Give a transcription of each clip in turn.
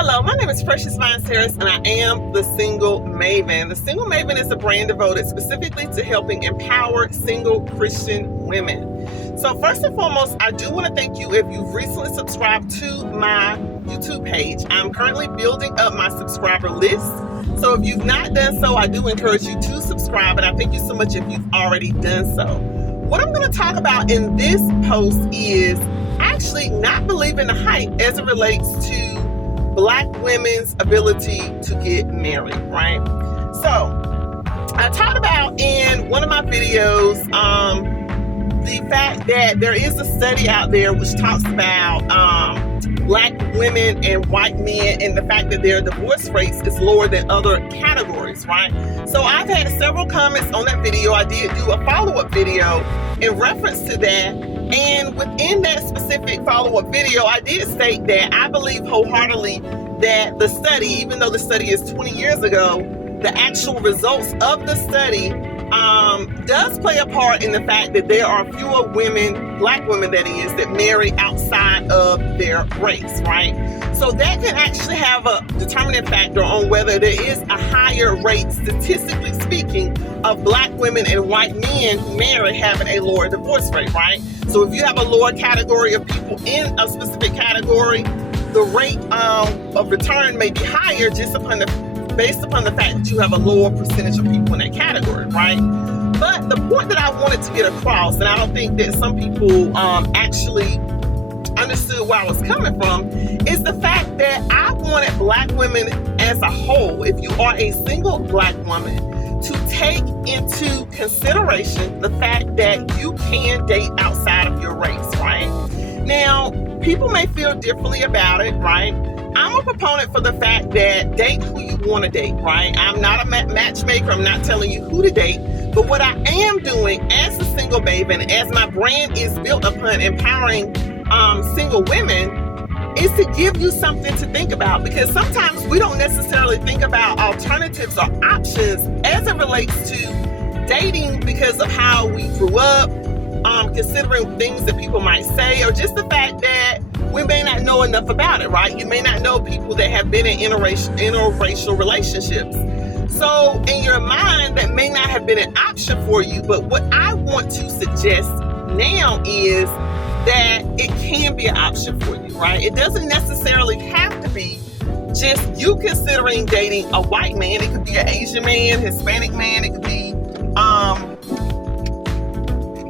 Hello, my name is Precious Vines Harris, and I am the Single Maven. The Single Maven is a brand devoted specifically to helping empower single Christian women. So first and foremost, I do want to thank you if you've recently subscribed to my YouTube page. I'm currently building up my subscriber list. So if you've not done so, I do encourage you to subscribe, and I thank you so much if you've already done so. What I'm going to talk about in this post is actually not believing the hype as it relates to Black women's ability to get married, right? So I talked about in one of my videos the fact that there is a study out there which talks about Black women and white men, and the fact that their divorce rates is lower than other categories, right? So I've had several comments on that video. I did do a follow-up video in reference to that. And within that specific follow-up video, I did state that I believe wholeheartedly that the study, even though the study is 20 years ago, the actual results of the study does play a part in the fact that there are fewer women, Black women that is, that marry outside of their race, right? So that can actually have a determining factor on whether there is a higher rate, statistically speaking, of Black women and white men who marry having a lower divorce rate, right? So if you have a lower category of people in a specific category, the rate of return may be higher just based upon the fact that you have a lower percentage of people in that category, right? But the point that I wanted to get across, and I don't think that some people actually understood where I was coming from, is the fact that I wanted Black women as a whole, if you are a single Black woman, to take into consideration the fact that you can date outside of your race, right? Now, people may feel differently about it, right? I'm a proponent for the fact that date who you want to date, right? I'm not a matchmaker. I'm not telling you who to date. But what I am doing as a single maven, as my brand is built upon empowering single women, is to give you something to think about, because sometimes we don't necessarily think about alternatives or options as it relates to dating because of how we grew up, considering things that people might say, or just the fact that we may not know enough about it, right? You may not know people that have been in interracial relationships. So in your mind, that may not have been an option for you, but what I want to suggest now is that it can be an option for you, right? It doesn't necessarily have to be just you considering dating a white man. It could be an Asian man, Hispanic man, it could be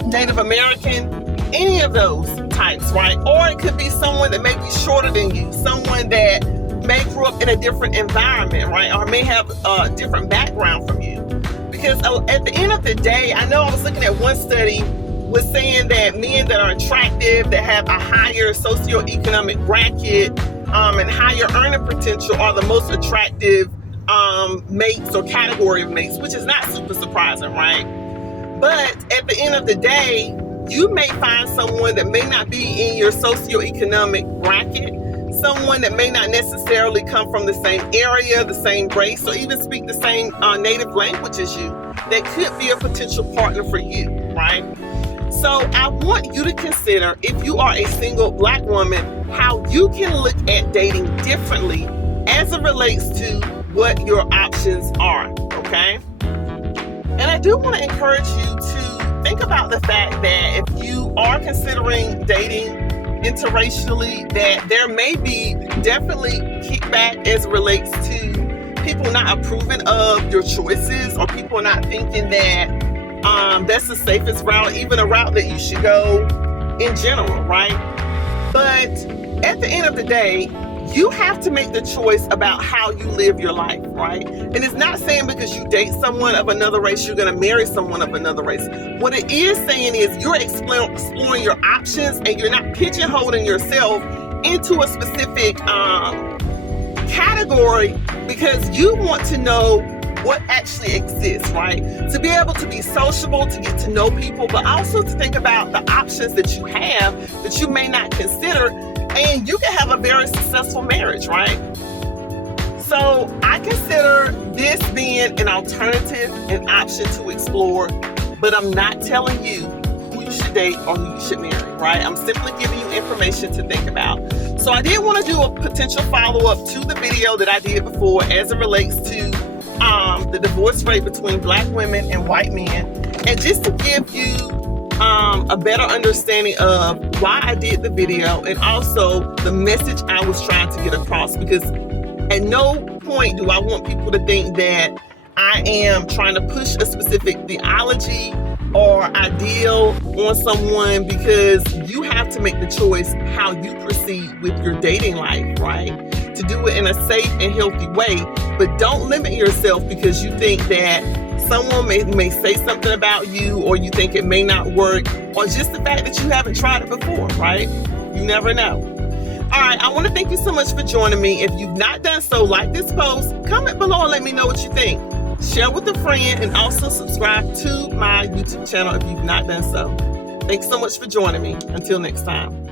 Native American, any of those types, right? Or it could be someone that may be shorter than you, someone that may grow up in a different environment, right? Or may have a different background from you. Because at the end of the day, I know I was looking at one study was saying that men that are attractive, that have a higher socioeconomic bracket and higher earning potential are the most attractive mates or category of mates, which is not super surprising, right? But at the end of the day, you may find someone that may not be in your socioeconomic bracket, someone that may not necessarily come from the same area, the same race, or even speak the same native language as you, that could be a potential partner for you, right? So I want you to consider, if you are a single Black woman, how you can look at dating differently as it relates to what your options are, okay? And I do want to encourage you to think about the fact that if you are considering dating interracially, that there may be definitely kickback as it relates to people not approving of your choices, or people not thinking that that's the safest route, even a route that you should go in general, right? But at the end of the day, you have to make the choice about how you live your life, right? And it's not saying because you date someone of another race, you're going to marry someone of another race. What it is saying is you're exploring your options, and you're not pigeonholing yourself into a specific category, because you want to know what actually exists, right? To be able to be sociable, to get to know people, but also to think about the options that you have that you may not consider, and you can have a very successful marriage, right? So I consider this being an alternative, an option to explore, but I'm not telling you who you should date or who you should marry, right? I'm simply giving you information to think about. So I did want to do a potential follow-up to the video that I did before as it relates to the divorce rate between Black women and white men, and just to give you a better understanding of why I did the video and also the message I was trying to get across, because at no point do I want people to think that I am trying to push a specific theology or ideal on someone, because you have to make the choice how you proceed with your dating life, right? To do it in a safe and healthy way, but don't limit yourself because you think that someone may say something about you, or you think it may not work, or just the fact that you haven't tried it before, right? You never know. All right, I want to thank you so much for joining me. If you've not done so, like this post, comment below and let me know what you think. Share with a friend, and also subscribe to my YouTube channel if you've not done so. Thanks so much for joining me. Until next time.